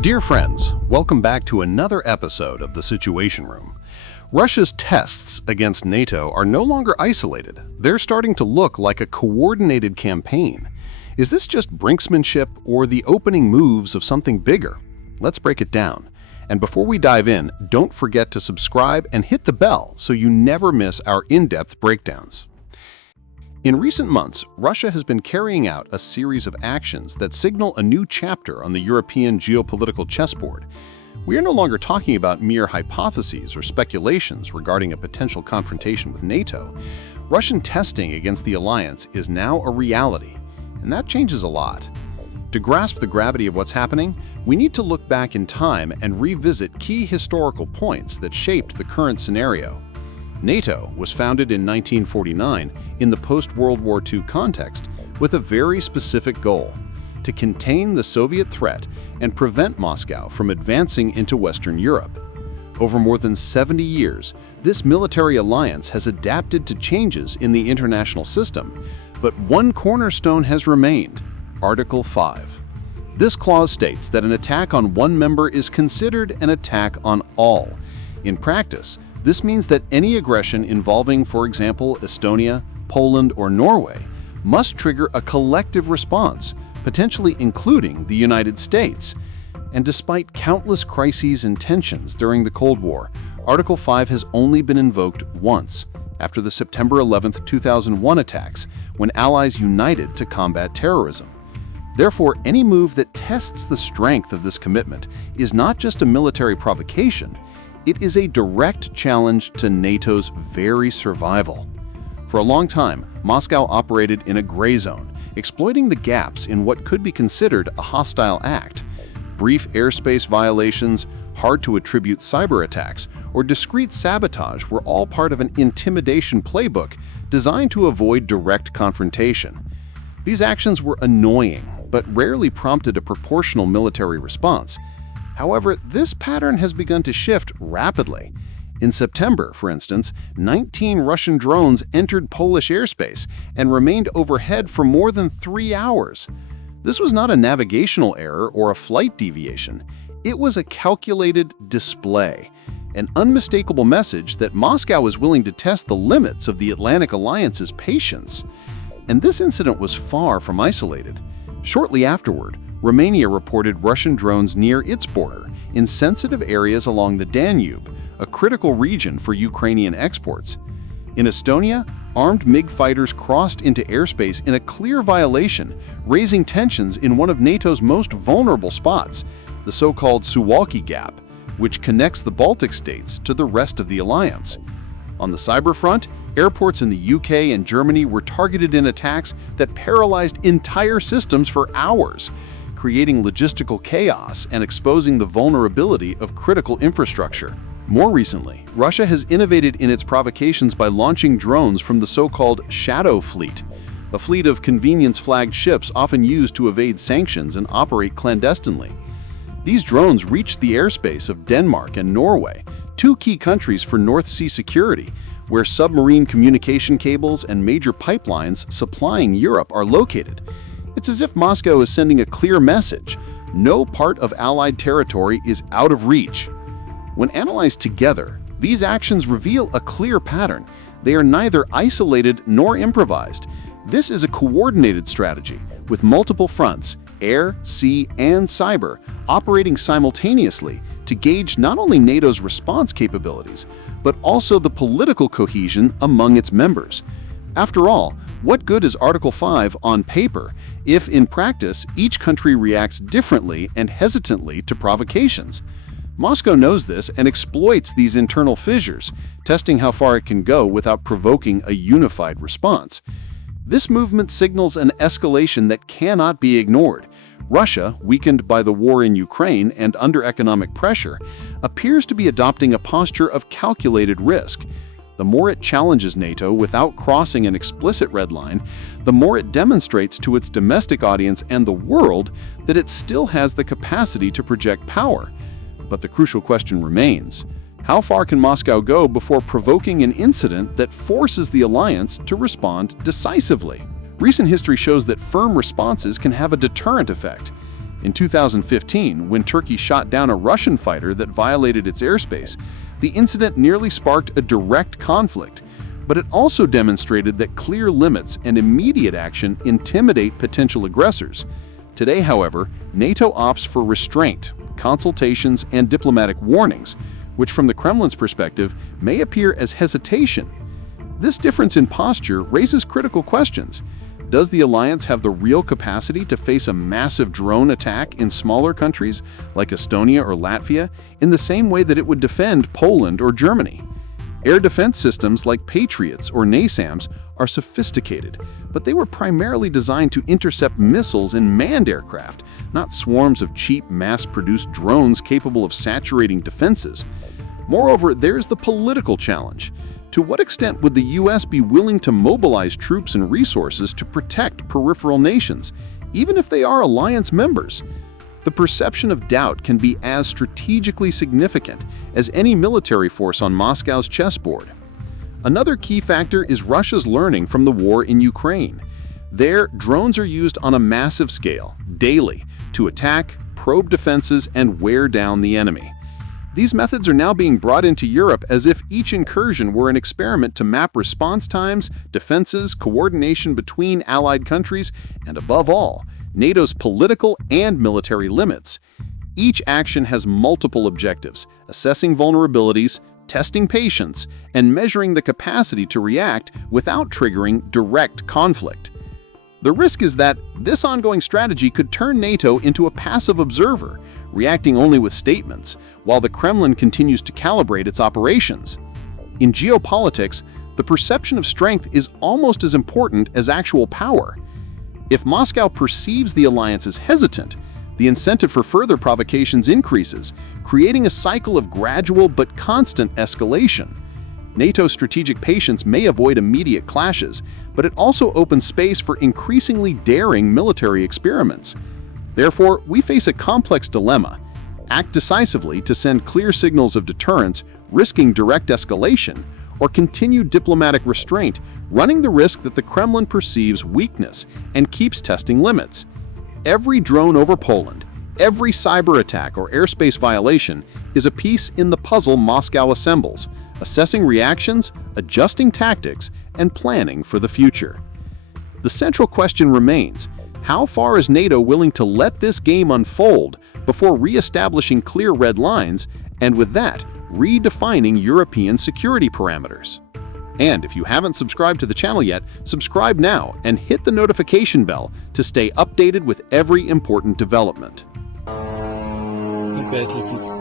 Dear friends, welcome back to another episode of The Situation Room. Russia's tests against NATO are no longer isolated. They're starting to look like a coordinated campaign. Is this just brinksmanship or the opening moves of something bigger? Let's break it down. And before we dive in, don't forget to subscribe and hit the bell so you never miss our in-depth breakdowns. In recent months, Russia has been carrying out a series of actions that signal a new chapter on the European geopolitical chessboard. We are no longer talking about mere hypotheses or speculations regarding a potential confrontation with NATO. Russian testing against the alliance is now a reality, and that changes a lot. To grasp the gravity of what's happening, we need to look back in time and revisit key historical points that shaped the current scenario. NATO was founded in 1949 in the post-World War II context with a very specific goal: to contain the Soviet threat and prevent Moscow from advancing into Western Europe. Over more than 70 years, this military alliance has adapted to changes in the international system, but one cornerstone has remained: Article 5. This clause states that an attack on one member is considered an attack on all. In practice, this means that any aggression involving, for example, Estonia, Poland, or Norway must trigger a collective response, potentially including the United States. And despite countless crises and tensions during the Cold War, Article 5 has only been invoked once, after the September 11, 2001 attacks, when allies united to combat terrorism. Therefore, any move that tests the strength of this commitment is not just a military provocation, it is a direct challenge to NATO's very survival. For a long time, Moscow operated in a gray zone, exploiting the gaps in what could be considered a hostile act. Brief airspace violations, hard-to-attribute cyberattacks, or discreet sabotage were all part of an intimidation playbook designed to avoid direct confrontation. These actions were annoying, but rarely prompted a proportional military response. However, this pattern has begun to shift rapidly. In September, for instance, 19 Russian drones entered Polish airspace and remained overhead for more than 3 hours. This was not a navigational error or a flight deviation. It was a calculated display, an unmistakable message that Moscow was willing to test the limits of the Atlantic Alliance's patience. And this incident was far from isolated. Shortly afterward, Romania reported Russian drones near its border, in sensitive areas along the Danube, a critical region for Ukrainian exports. In Estonia, armed MiG fighters crossed into airspace in a clear violation, raising tensions in one of NATO's most vulnerable spots, the so-called Suwalki Gap, which connects the Baltic states to the rest of the alliance. On the cyber front, airports in the UK and Germany were targeted in attacks that paralyzed entire systems for hours, creating logistical chaos and exposing the vulnerability of critical infrastructure. More recently, Russia has innovated in its provocations by launching drones from the so-called Shadow Fleet, a fleet of convenience-flagged ships often used to evade sanctions and operate clandestinely. These drones reached the airspace of Denmark and Norway, two key countries for North Sea security, where submarine communication cables and major pipelines supplying Europe are located. It's as if Moscow is sending a clear message: no part of Allied territory is out of reach. When analyzed together, these actions reveal a clear pattern. They are neither isolated nor improvised. This is a coordinated strategy, with multiple fronts, air, sea, and cyber, operating simultaneously to gauge not only NATO's response capabilities, but also the political cohesion among its members. After all, what good is Article 5 on paper if, in practice, each country reacts differently and hesitantly to provocations? Moscow knows this and exploits these internal fissures, testing how far it can go without provoking a unified response. This movement signals an escalation that cannot be ignored. Russia, weakened by the war in Ukraine and under economic pressure, appears to be adopting a posture of calculated risk. The more it challenges NATO without crossing an explicit red line, the more it demonstrates to its domestic audience and the world that it still has the capacity to project power. But the crucial question remains: how far can Moscow go before provoking an incident that forces the alliance to respond decisively? Recent history shows that firm responses can have a deterrent effect. In 2015, when Turkey shot down a Russian fighter that violated its airspace, the incident nearly sparked a direct conflict, but it also demonstrated that clear limits and immediate action intimidate potential aggressors. Today, however, NATO opts for restraint, consultations, and diplomatic warnings, which from the Kremlin's perspective may appear as hesitation. This difference in posture raises critical questions. Does the alliance have the real capacity to face a massive drone attack in smaller countries like Estonia or Latvia in the same way that it would defend Poland or Germany? Air defense systems like Patriots or NASAMS are sophisticated, but they were primarily designed to intercept missiles and manned aircraft, not swarms of cheap, mass-produced drones capable of saturating defenses. Moreover, there's the political challenge. To what extent would the U.S. be willing to mobilize troops and resources to protect peripheral nations, even if they are alliance members? The perception of doubt can be as strategically significant as any military force on Moscow's chessboard. Another key factor is Russia's learning from the war in Ukraine. There, drones are used on a massive scale, daily, to attack, probe defenses, and wear down the enemy. These methods are now being brought into Europe as if each incursion were an experiment to map response times, defenses, coordination between allied countries, and above all, NATO's political and military limits. Each action has multiple objectives: assessing vulnerabilities, testing patience, and measuring the capacity to react without triggering direct conflict. The risk is that this ongoing strategy could turn NATO into a passive observer, reacting only with statements, while the Kremlin continues to calibrate its operations. In geopolitics, the perception of strength is almost as important as actual power. If Moscow perceives the alliance as hesitant, the incentive for further provocations increases, creating a cycle of gradual but constant escalation. NATO's strategic patience may avoid immediate clashes, but it also opens space for increasingly daring military experiments. Therefore, we face a complex dilemma: act decisively to send clear signals of deterrence, risking direct escalation, or continue diplomatic restraint, running the risk that the Kremlin perceives weakness and keeps testing limits. Every drone over Poland, every cyber attack or airspace violation is a piece in the puzzle Moscow assembles, assessing reactions, adjusting tactics, and planning for the future. The central question remains: how far is NATO willing to let this game unfold before re-establishing clear red lines, and with that, redefining European security parameters? And if you haven't subscribed to the channel yet, subscribe now and hit the notification bell to stay updated with every important development. Опять летит.